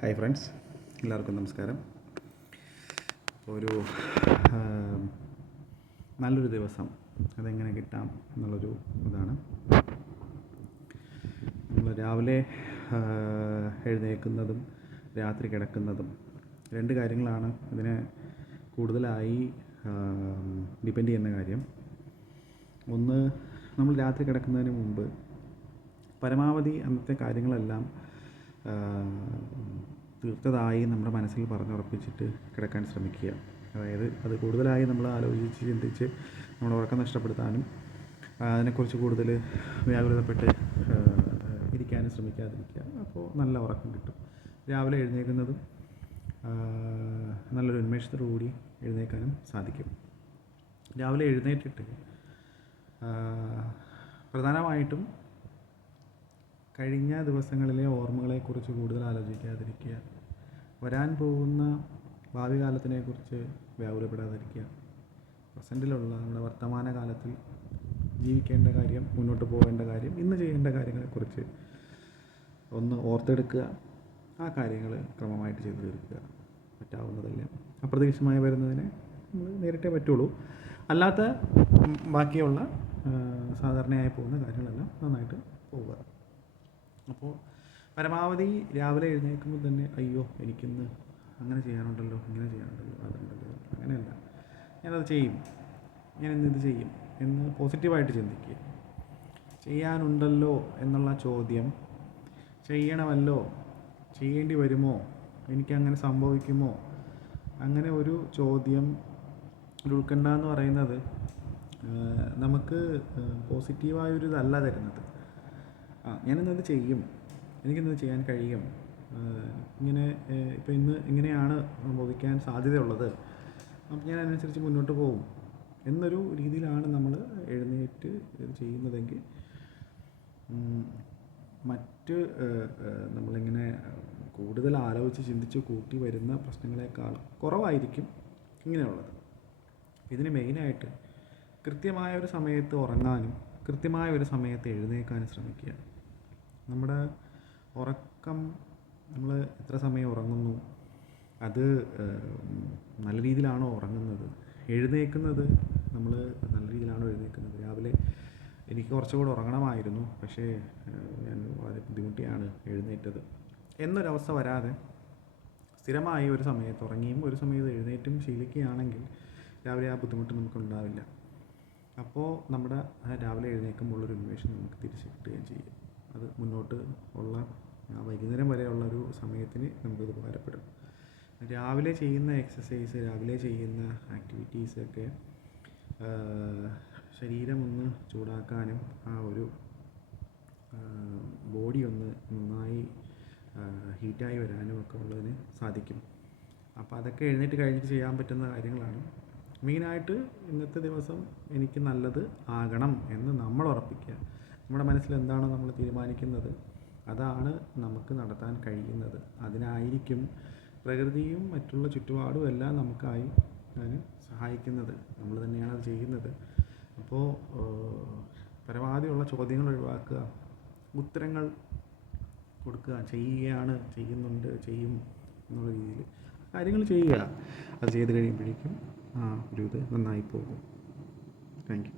Hi friends, എല്ലാവർക്കും നമസ്കാരം. ഒരു നല്ലൊരു ദിവസം അതെങ്ങനെ കിട്ടാം എന്നുള്ളൊരു ഇതാണ്. നമ്മൾ രാവിലെ എഴുന്നേൽക്കുന്നതും രാത്രി കിടക്കുന്നതും രണ്ട് കാര്യങ്ങളാണ് ഇതിനെ കൂടുതലായി ഡിപ്പെൻഡ് ചെയ്യുന്ന കാര്യം. ഒന്ന്, നമ്മൾ രാത്രി കിടക്കുന്നതിന് മുമ്പ് പരമാവധി അന്നത്തെ കാര്യങ്ങളെല്ലാം തീർത്തതായി നമ്മുടെ മനസ്സിൽ പറഞ്ഞുറപ്പിച്ചിട്ട് കിടക്കാൻ ശ്രമിക്കുക. അതായത് അത് കൂടുതലായി നമ്മൾ ആലോചിച്ച് ചിന്തിച്ച് നമ്മുടെ ഉറക്കം നഷ്ടപ്പെടുത്താനും അതിനെക്കുറിച്ച് കൂടുതൽ വ്യാകുലതപ്പെട്ട് ഇരിക്കാനും ശ്രമിക്കാതിരിക്കുക. അപ്പോൾ നല്ല ഉറക്കം കിട്ടും. രാവിലെ എഴുന്നേൽക്കുന്നതും നല്ലൊരു ഉന്മേഷത്തോടു കൂടി എഴുന്നേൽക്കാനും സാധിക്കും. രാവിലെ എഴുന്നേറ്റിട്ട് പ്രധാനമായിട്ടും കഴിഞ്ഞ ദിവസങ്ങളിലെ ഓർമ്മകളെക്കുറിച്ച് കൂടുതൽ ആലോചിക്കാതിരിക്കുക. വരാൻ പോകുന്ന ഭാവി കാലത്തിനെക്കുറിച്ച് വ്യാകുലപ്പെടാതിരിക്കുക. പ്രസൻറ്റിലുള്ള നമ്മുടെ വർത്തമാന കാലത്തിൽ ജീവിക്കേണ്ട കാര്യം, മുന്നോട്ട് പോകേണ്ട കാര്യം, ഇന്ന് ചെയ്യേണ്ട കാര്യങ്ങളെക്കുറിച്ച് ഒന്ന് ഓർത്തെടുക്കുക. ആ കാര്യങ്ങൾ ക്രമമായിട്ട് ചെയ്തു തീർക്കുക. പറ്റാവുന്നതെല്ലാം അപ്രതീക്ഷിതമായി വരുന്നതിനെ നമ്മൾ നേരിട്ടേ പറ്റുള്ളൂ. അല്ലാത്ത ബാക്കിയുള്ള സാധാരണയായി പോകുന്ന കാര്യങ്ങളെല്ലാം നന്നായിട്ട് പോവുക. അപ്പോൾ പരമാവധി രാവിലെ എഴുന്നേൽക്കുമ്പോൾ തന്നെ അയ്യോ എനിക്കിന്ന് അങ്ങനെ ചെയ്യാനുണ്ടല്ലോ, ഇങ്ങനെ ചെയ്യാനുണ്ടല്ലോ, അതുണ്ടല്ലോ, അങ്ങനെയല്ല, ഞാനത് ചെയ്യും, ഞാൻ ഇന്നിത് ചെയ്യും എന്ന് പോസിറ്റീവായിട്ട് ചിന്തിക്കുക. ചെയ്യാനുണ്ടല്ലോ എന്നുള്ള ചോദ്യം, ചെയ്യണമല്ലോ, ചെയ്യേണ്ടി വരുമോ, എനിക്കങ്ങനെ സംഭവിക്കുമോ, അങ്ങനെ ഒരു ചോദ്യം, ഒരു ഉത്കണ്ഠ എന്ന് പറയുന്നത് നമുക്ക് പോസിറ്റീവായൊരു ഇതല്ല തരുന്നത്. ഞാനിന്നത് ചെയ്യും, എനിക്കിന്നത് ചെയ്യാൻ കഴിയും, ഇങ്ങനെ ഇപ്പോൾ ഇന്ന് ഇങ്ങനെയാണ് സംഭവിക്കാൻ സാധ്യതയുള്ളത്, അപ്പം ഞാൻ അതിനനുസരിച്ച് മുന്നോട്ട് പോകും എന്നൊരു രീതിയിലാണ് നമ്മൾ എഴുന്നേറ്റ് ചെയ്യുന്നതെങ്കിൽ മറ്റ് നമ്മളിങ്ങനെ കൂടുതൽ ആലോചിച്ച് ചിന്തിച്ച് കൂട്ടി വരുന്ന പ്രശ്നങ്ങളെക്കാൾ കുറവായിരിക്കും ഇങ്ങനെയുള്ളത്. ഇതിന് മെയിനായിട്ട് കൃത്യമായ ഒരു സമയത്ത് ഉറങ്ങാനും കൃത്യമായ ഒരു സമയത്ത് എഴുന്നേൽക്കാനും ശ്രമിക്കുക. നമ്മുടെ ഉറക്കം, നമ്മൾ എത്ര സമയം ഉറങ്ങുന്നു, അത് നല്ല രീതിയിലാണോ ഉറങ്ങുന്നത്, എഴുന്നേൽക്കുന്നത് നമ്മൾ നല്ല രീതിയിലാണോ എഴുന്നേൽക്കുന്നത്. രാവിലെ എനിക്ക് കുറച്ചുകൂടെ ഉറങ്ങണമായിരുന്നു, പക്ഷേ ഞാൻ വളരെ ബുദ്ധിമുട്ടിയാണ് എഴുന്നേറ്റത് എന്നൊരവസ്ഥ വരാതെ സ്ഥിരമായി ഒരു സമയത്ത് ഉറങ്ങിയും ഒരു സമയത്ത് എഴുന്നേറ്റും ശീലിക്കുകയാണെങ്കിൽ രാവിലെ ആ ബുദ്ധിമുട്ട് നമുക്കുണ്ടാവില്ല. അപ്പോൾ നമ്മുടെ രാവിലെ എഴുന്നേൽക്കുമ്പോഴുള്ളൊരു ഉന്മേഷം നമുക്ക് തിരിച്ച് കിട്ടുകയും ചെയ്യും. അത് മുന്നോട്ട് ഉള്ള വൈകുന്നേരം വരെയുള്ളൊരു സമയത്തിന് നമുക്കത് ഉപകാരപ്പെടും. രാവിലെ ചെയ്യുന്ന എക്സസൈസ്, രാവിലെ ചെയ്യുന്ന ആക്ടിവിറ്റീസൊക്കെ ശരീരം ഒന്ന് ചൂടാക്കാനും ആ ഒരു ബോഡി ഒന്ന് നന്നായി ഹീറ്റായി വരാനും ഒക്കെ ഉള്ളതിന് സാധിക്കും. അപ്പോൾ അതൊക്കെ എഴുന്നേറ്റ് കഴിഞ്ഞിട്ട് ചെയ്യാൻ പറ്റുന്ന കാര്യങ്ങളാണ്. മെയിനായിട്ട് ഇന്നത്തെ ദിവസം എനിക്ക് നല്ലത് ആകണം എന്ന് നമ്മൾ ഉറപ്പിക്കുക. നമ്മുടെ മനസ്സിൽ എന്താണോ നമ്മൾ തീരുമാനിക്കുന്നത് അതാണ് നമുക്ക് നടത്താൻ കഴിയുന്നത്. അതിനായിരിക്കും പ്രകൃതിയും മറ്റുള്ള ചുറ്റുപാടും എല്ലാം നമുക്കായി അതിന് സഹായിക്കുന്നത്. നമ്മൾ തന്നെയാണ് അത് ചെയ്യുന്നത്. അപ്പോൾ പരമാവധിയുള്ള ചോദ്യങ്ങൾ ഒഴിവാക്കുക, ഉത്തരങ്ങൾ കൊടുക്കുക. ചെയ്യുകയാണ്, ചെയ്യുന്നുണ്ട്, ചെയ്യും എന്നുള്ള രീതിയിൽ കാര്യങ്ങൾ ചെയ്യുക. അത് ചെയ്ത് കഴിയുമ്പോഴേക്കും ഒരു ഇത് നന്നായി പോകും. Thank you.